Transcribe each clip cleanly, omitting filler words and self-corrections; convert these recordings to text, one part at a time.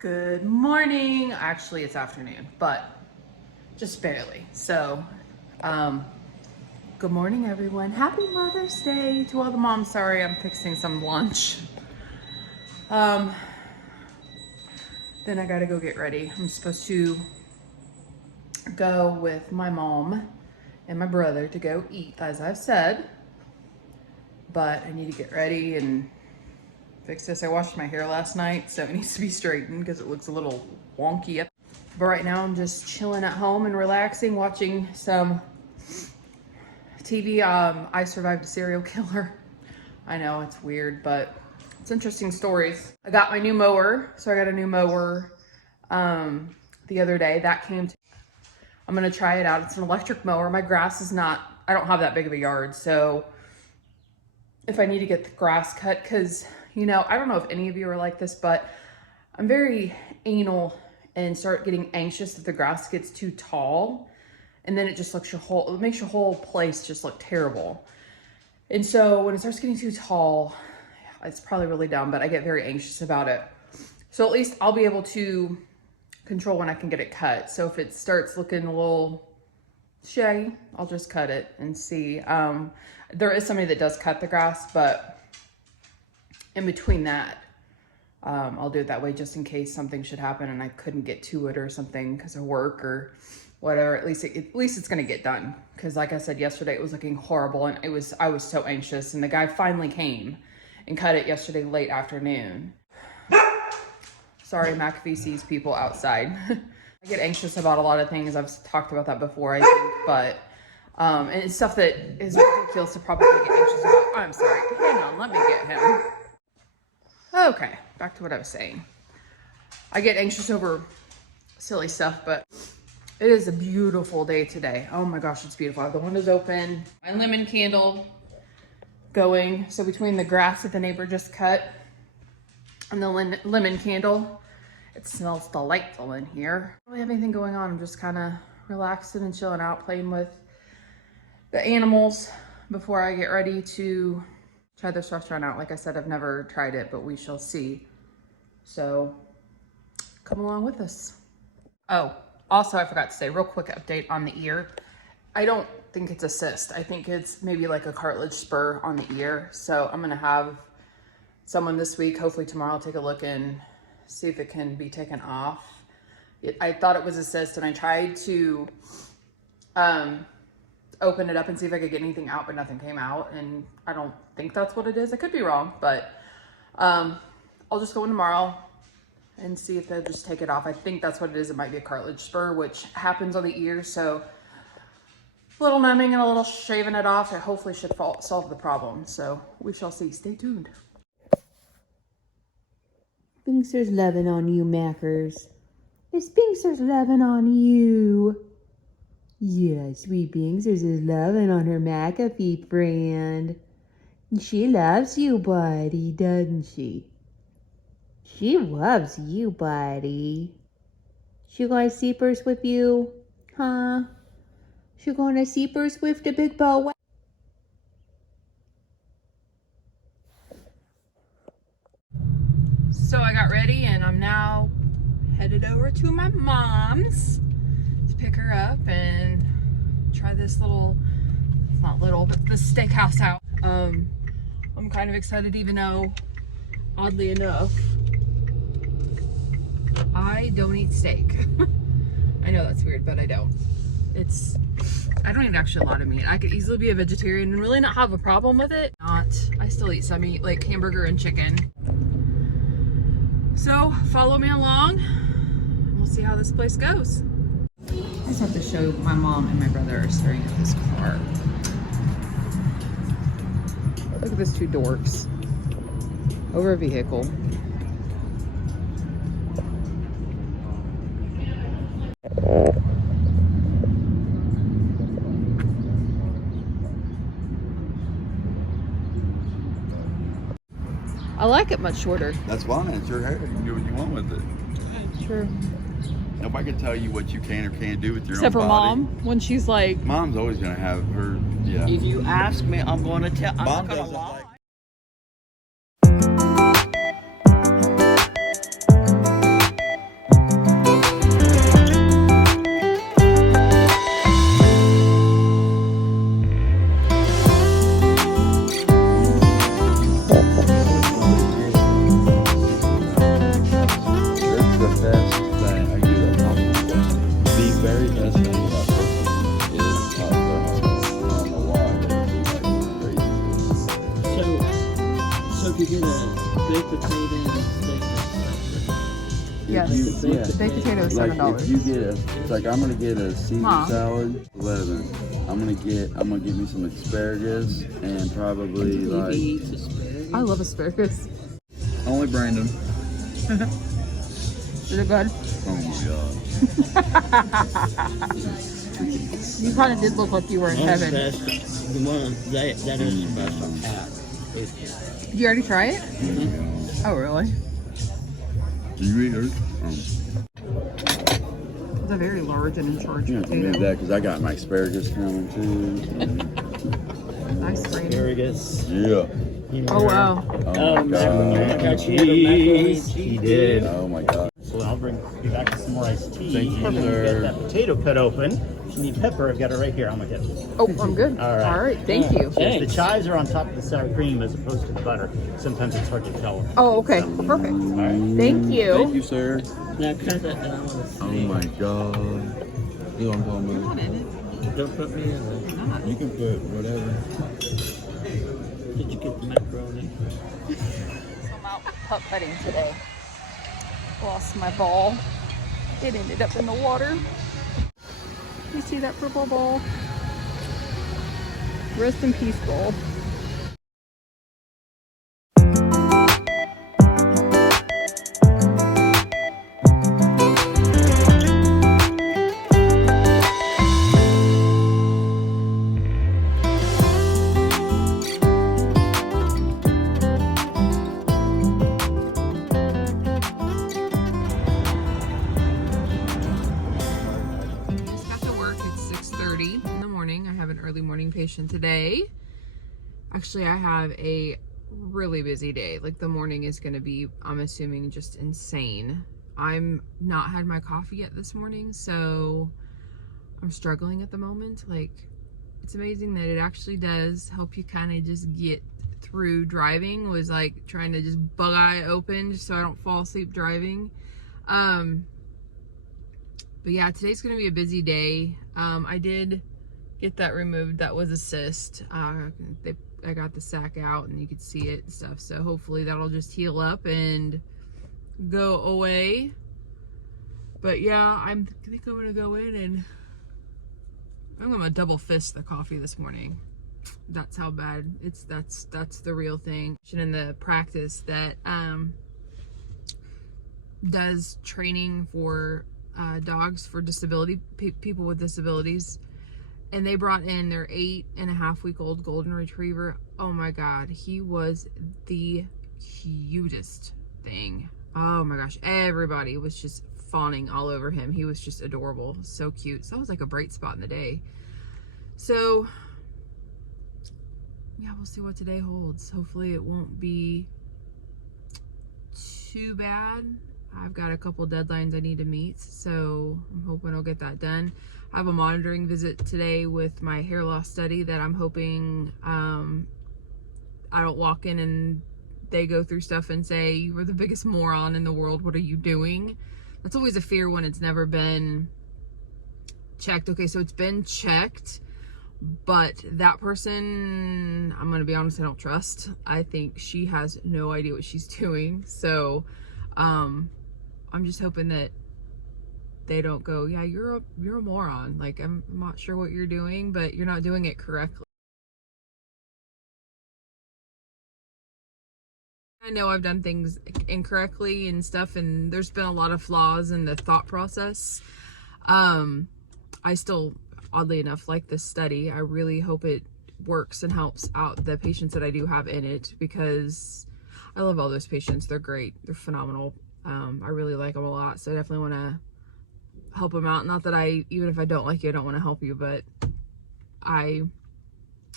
Good morning. Actually, it's afternoon, but just barely. So, good morning, everyone. Happy Mother's Day to all the moms. Sorry, I'm fixing some lunch. Then I gotta go get ready. I'm supposed to go with my mom and my brother to go eat, as I've said. But I need to get ready and fix this. I washed my hair last night, so it needs to be straightened because it looks a little wonky. But right now I'm just chilling at home and relaxing, watching some TV. I Survived a Serial Killer. I know it's weird, but it's interesting stories. I got my new mower. So I got a new mower the other day. That came to, I'm gonna try it out. It's an electric mower. My grass is not, I don't have that big of a yard. So if I need to get the grass cut, because you know, I don't know if any of you are like this, but I'm very anal and start getting anxious if the grass gets too tall. And then it just looks it makes your whole place just look terrible. And so when it starts getting too tall, it's probably really dumb, but I get very anxious about it. So at least I'll be able to control when I can get it cut. So if it starts looking a little shaggy, I'll just cut it and see. There is somebody that does cut the grass, but in between that, I'll do it that way just in case something should happen and I couldn't get to it or something because of work or whatever. At least it's gonna get done. Because like I said yesterday, it was looking horrible and I was so anxious. And the guy finally came and cut it yesterday late afternoon. Sorry, McAfee sees people outside. I get anxious about a lot of things. I've talked about that before, I think, but and it's stuff that is ridiculous to probably get anxious about. I'm sorry. Hang on, let me get him. Okay, back to what I was saying. I get anxious over silly stuff, but it is a beautiful day today. Oh my gosh, it's beautiful. I have the windows open, my lemon candle going. So between the grass that the neighbor just cut and the lemon candle, it smells delightful in here. I don't really have anything going on. I'm just kind of relaxing and chilling out, playing with the animals before I get ready to try this restaurant out. Like I said, I've never tried it, but we shall see. So come along with us. Oh, also I forgot to say, real quick update on the ear. I don't think it's a cyst. I think it's maybe like a cartilage spur on the ear. So I'm gonna have someone this week, hopefully tomorrow, take a look and see if it can be taken off. I thought it was a cyst and I tried to open it up and see if I could get anything out, but nothing came out, and I don't think that's what it is. I could be wrong, but I'll just go in tomorrow and see if they'll just take it off. I think that's what it is. It might be a cartilage spur, which happens on the ear, so a little numbing and a little shaving it off, it hopefully should solve the problem. So we shall see. Stay tuned. Pinkster's loving on you, Mackers. Miss Pinkster's loving on you. Yeah, sweet Pinksters is loving on her McAfee friend. She loves you, buddy, doesn't she? She loves you, buddy. She going to seepers with you? Huh? She going to seepers with the big boy? So I got ready and I'm now headed over to my mom's to pick her up and try this little, it's not little, but this steakhouse out. I'm kind of excited, even though, oddly enough, I don't eat steak. I know that's weird, but I don't. I don't eat actually a lot of meat. I could easily be a vegetarian and really not have a problem with it. I still eat some meat, like hamburger and chicken. So follow me along. We'll see how this place goes. I just have to show my mom and my brother are staring at this car. Look at these two dorks over a vehicle. I like it much shorter. That's fine. It's your hair. You can do what you want with it. True. Nobody can tell you what you can or can't do with your Except own for body. mom, when she's like, Mom's always gonna have her. Yeah. If you ask me, I'm going to tell. I'm Mom not going to doesn't lie. like- if you get a baked potato and steak. Yes. Baked potato is Like $7. if you get it's like I'm gonna get a Caesar Huh. salad, 11. I'm gonna get me some asparagus and probably He like eats asparagus. I love asparagus. only Brandon. Is it good? Oh my god. You kind of did look like you were in That's heaven. best. The one that is the best I've had. Did you already try it? Oh, really? Do you eat hers? It's a very large and in charge You have to move potato. that because I got my asparagus coming too. Nice, Brandon. Asparagus. Yeah. Oh, wow. Oh my god. Got macaroni and cheese. He did. Oh my god. So I'll bring you back some more iced tea. Thank you, When you sir. get that potato cut open. If you need pepper, I've got it right here. I'm gonna get it. Oh, I'm good. All right. All right. Thank you. Yes, the chives are on top of the sour cream as opposed to the butter. Sometimes it's hard to tell. Oh, okay. Perfect. All right. Thank you. Thank you, sir. Now cut that down with a Oh steak. my god. You want to move? Don't put me in there. You can put whatever. Did you get the macaroni? So I'm out putt putting today. Lost my ball. It ended up in the water. You see that purple ball? Rest in peace, ball. Just got to work. It's 6:30 in the morning. I have an early morning patient today. Actually, I have a really busy day. Like the morning is going to be, I'm assuming, just insane. I'm not had my coffee yet this morning, so I'm struggling at the moment. Like, it's amazing that it actually does help you kind of just get through driving. Was like trying to just bug eye open just so I don't fall asleep driving. But yeah, today's gonna be a busy day. I did get that removed. That was a cyst. I got the sac out and you could see it and stuff. So hopefully that'll just heal up and go away. But yeah, I think I'm gonna go in and I'm gonna double fist the coffee this morning. That's how bad it's. That's the real thing. In the practice that does training for dogs for disability people with disabilities, and they brought in their 8.5-week-old golden retriever. Oh my god, he was the cutest thing. Oh my gosh, everybody was just fawning all over him. He was just adorable, so cute. So that was like a bright spot in the day. So yeah, we'll see what today holds. Hopefully it won't be too bad. I've got a couple deadlines I need to meet, so I'm hoping I'll get that done. I have a monitoring visit today with my hair loss study that I'm hoping I don't walk in and they go through stuff and say, you were the biggest moron in the world, what are you doing? That's always a fear when it's never been checked. Okay, so it's been checked, but that person, I'm gonna be honest, I don't trust. I think she has no idea what she's doing. So I'm just hoping that they don't go, yeah, you're a moron. Like, I'm not sure what you're doing, but you're not doing it correctly. I know I've done things incorrectly and stuff, and there's been a lot of flaws in the thought process. I still, oddly enough, like this study. I really hope it works and helps out the patients that I do have in it, because I love all those patients. They're great. They're phenomenal. I really like them a lot, so I definitely want to help them out. Not that even if I don't like you, I don't want to help you, but I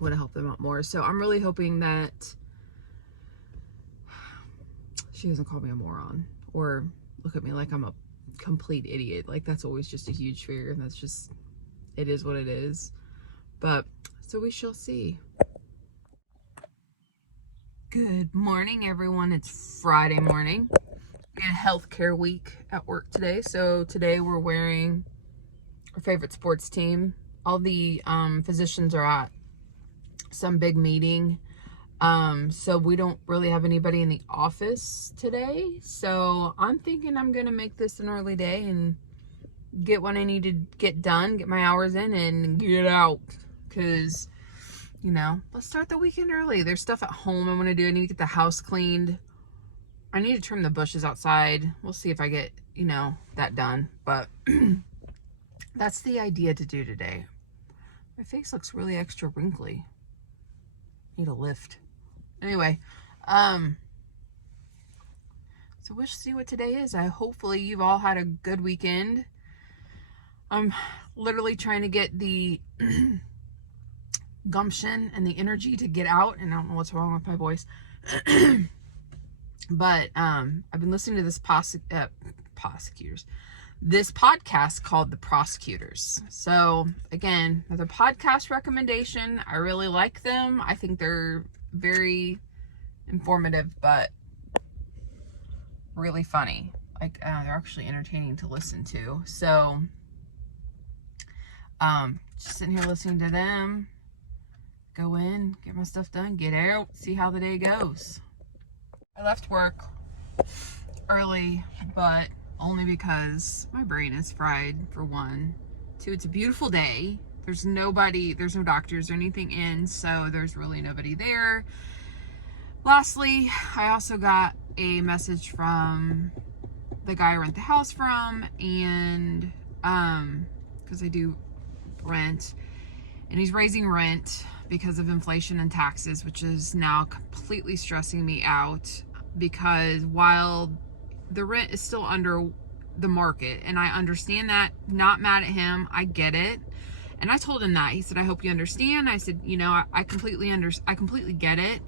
want to help them out more. So I'm really hoping that she doesn't call me a moron or look at me like I'm a complete idiot. Like, that's always just a huge fear, and that's just, it is what it is. But so we shall see. Good morning, everyone. It's Friday morning. We had healthcare week at work today. So today we're wearing our favorite sports team. All the physicians are at some big meeting So we don't really have anybody in the office today. So I'm thinking I'm going to make this an early day and get what I need to get done, get my hours in, and get out. Because, you know, let's start the weekend early. There's stuff at home I want to do. I need to get the house cleaned. I need to trim the bushes outside. We'll see if I get, you know, that done. But that's the idea to do today. My face looks really extra wrinkly. Need a lift. Anyway, so we'll see what today is. Hopefully you've all had a good weekend. I'm literally trying to get the gumption and the energy to get out, and I don't know what's wrong with my voice. But I've been listening to this this podcast called The Prosecutors. So again, another podcast recommendation. I really like them. I think they're very informative, but really funny. Like they're actually entertaining to listen to. So just sitting here listening to them, go in, get my stuff done, get out, see how the day goes. I left work early, but only because my brain is fried, for one. Two, it's a beautiful day. There's no doctors or anything in, so there's really nobody there. Lastly, I also got a message from the guy I rent the house from, and because I do rent, and he's raising rent because of inflation and taxes, which is now completely stressing me out, because while the rent is still under the market, and I understand that, not mad at him, I get it. And I told him that. He said, I hope you understand. I said, you know, I completely get it.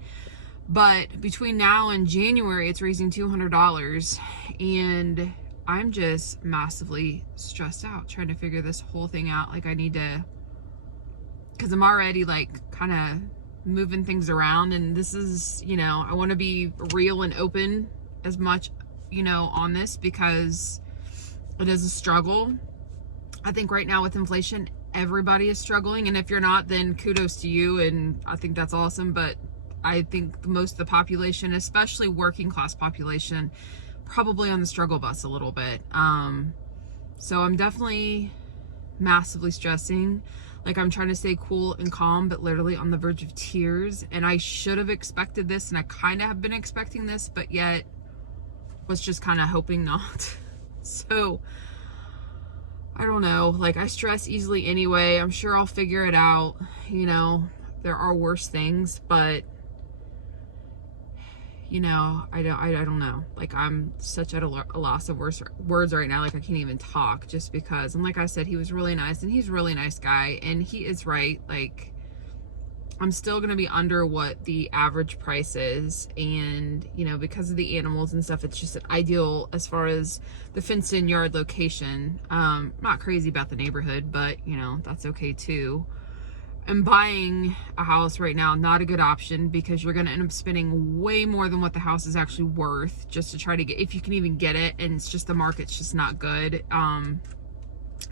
But between now and January, it's raising $200, and I'm just massively stressed out trying to figure this whole thing out. Like, I need to, because I'm already like kind of moving things around, and this is, you know, I want to be real and open as much, you know, on this, because it is a struggle. I think right now with inflation, everybody is struggling, and if you're not, then kudos to you, and I think that's awesome. But I think most of the population, especially working class population, probably on the struggle bus a little bit. So I'm definitely massively stressing. Like, I'm trying to stay cool and calm, but literally on the verge of tears. And I should have expected this, and I kind of have been expecting this, but yet was just kind of hoping not. So I don't know, like, I stress easily anyway. I'm sure I'll figure it out. You know, there are worse things, but you know, I don't know. Like, I'm such at a loss of words right now. Like, I can't even talk, just because. And like I said, he was really nice, and he's a really nice guy, and he is right. Like, I'm still going to be under what the average price is. And, you know, because of the animals and stuff, it's just an ideal as far as the fenced in yard location. Not crazy about the neighborhood, but, you know, that's okay too. And buying a house right now, not a good option, because you're going to end up spending way more than what the house is actually worth just to try to get, if you can even get it. And it's just, the market's just not good.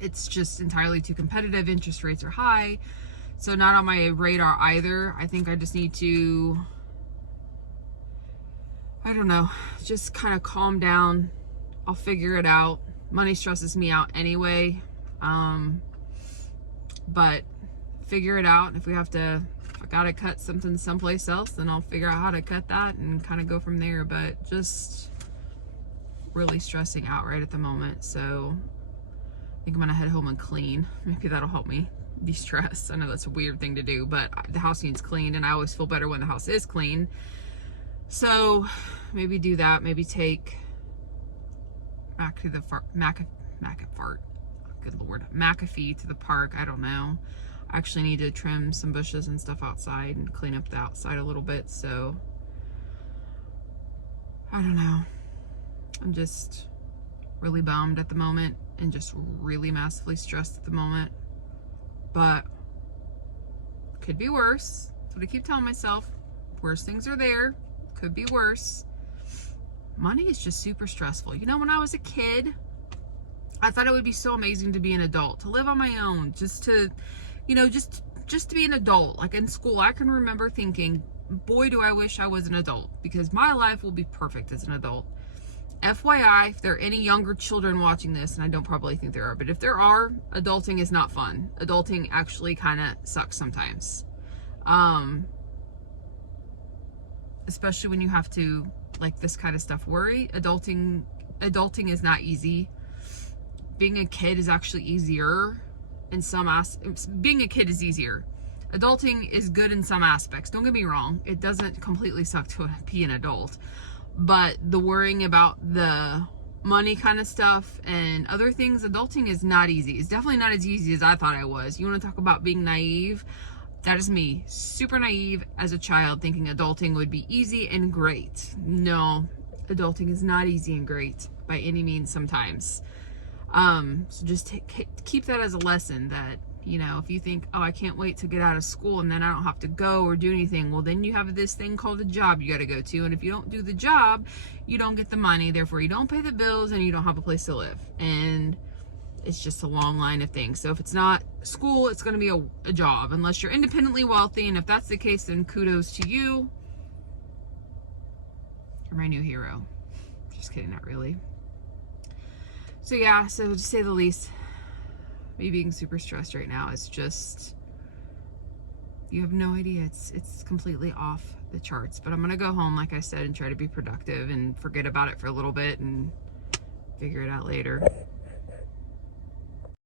It's just entirely too competitive. Interest rates are high. So not on my radar either. I think I just need to, I don't know, just kind of calm down. I'll figure it out. Money stresses me out anyway. But figure it out. If I gotta cut something someplace else, then I'll figure out how to cut that and kind of go from there. But just really stressing out right at the moment. So I think I'm gonna head home and clean. Maybe that'll help me de-stress. I know that's a weird thing to do, but the house needs cleaned, and I always feel better when the house is clean. So maybe do that. Maybe take back to the McAfee to the park. I don't know. I actually need to trim some bushes and stuff outside and clean up the outside a little bit. So I don't know. I'm just really bummed at the moment, and just really massively stressed at the moment. But could be worse. That's what I keep telling myself. Worse things are there. Could be worse. Money is just super stressful. You know, when I was a kid, I thought it would be so amazing to be an adult, to live on my own, just to, you know, just to be an adult. Like in school, I can remember thinking, boy, do I wish I was an adult, because my life will be perfect as an adult. FYI, if there are any younger children watching this, and I don't probably think there are, but if there are, adulting is not fun. Adulting actually kind of sucks sometimes. Especially when you have to, like, this kind of stuff worry. Adulting is not easy. Being a kid is actually easier in some aspects. Being a kid is easier. Adulting is good in some aspects. Don't get me wrong. It doesn't completely suck to be an adult. But the worrying about the money kind of stuff and other things, adulting is not easy. It's definitely not as easy as I thought it was. You want to talk about being naive? That is me. Super naive as a child, thinking adulting would be easy and great. No, adulting is not easy and great by any means sometimes. So just keep that as a lesson that, you know, if you think, oh, I can't wait to get out of school and then I don't have to go or do anything, well, then you have this thing called a job you got to go to. And if you don't do the job, you don't get the money. Therefore, you don't pay the bills and you don't have a place to live. And it's just a long line of things. So if it's not school, it's going to be a job, unless you're independently wealthy. And if that's the case, then kudos to you. You're my new hero. Just kidding, not really. So yeah, so to say the least, me being super stressed right now is just, you have no idea. It's completely off the charts. But I'm gonna go home, like I said, and try to be productive and forget about it for a little bit and figure it out later.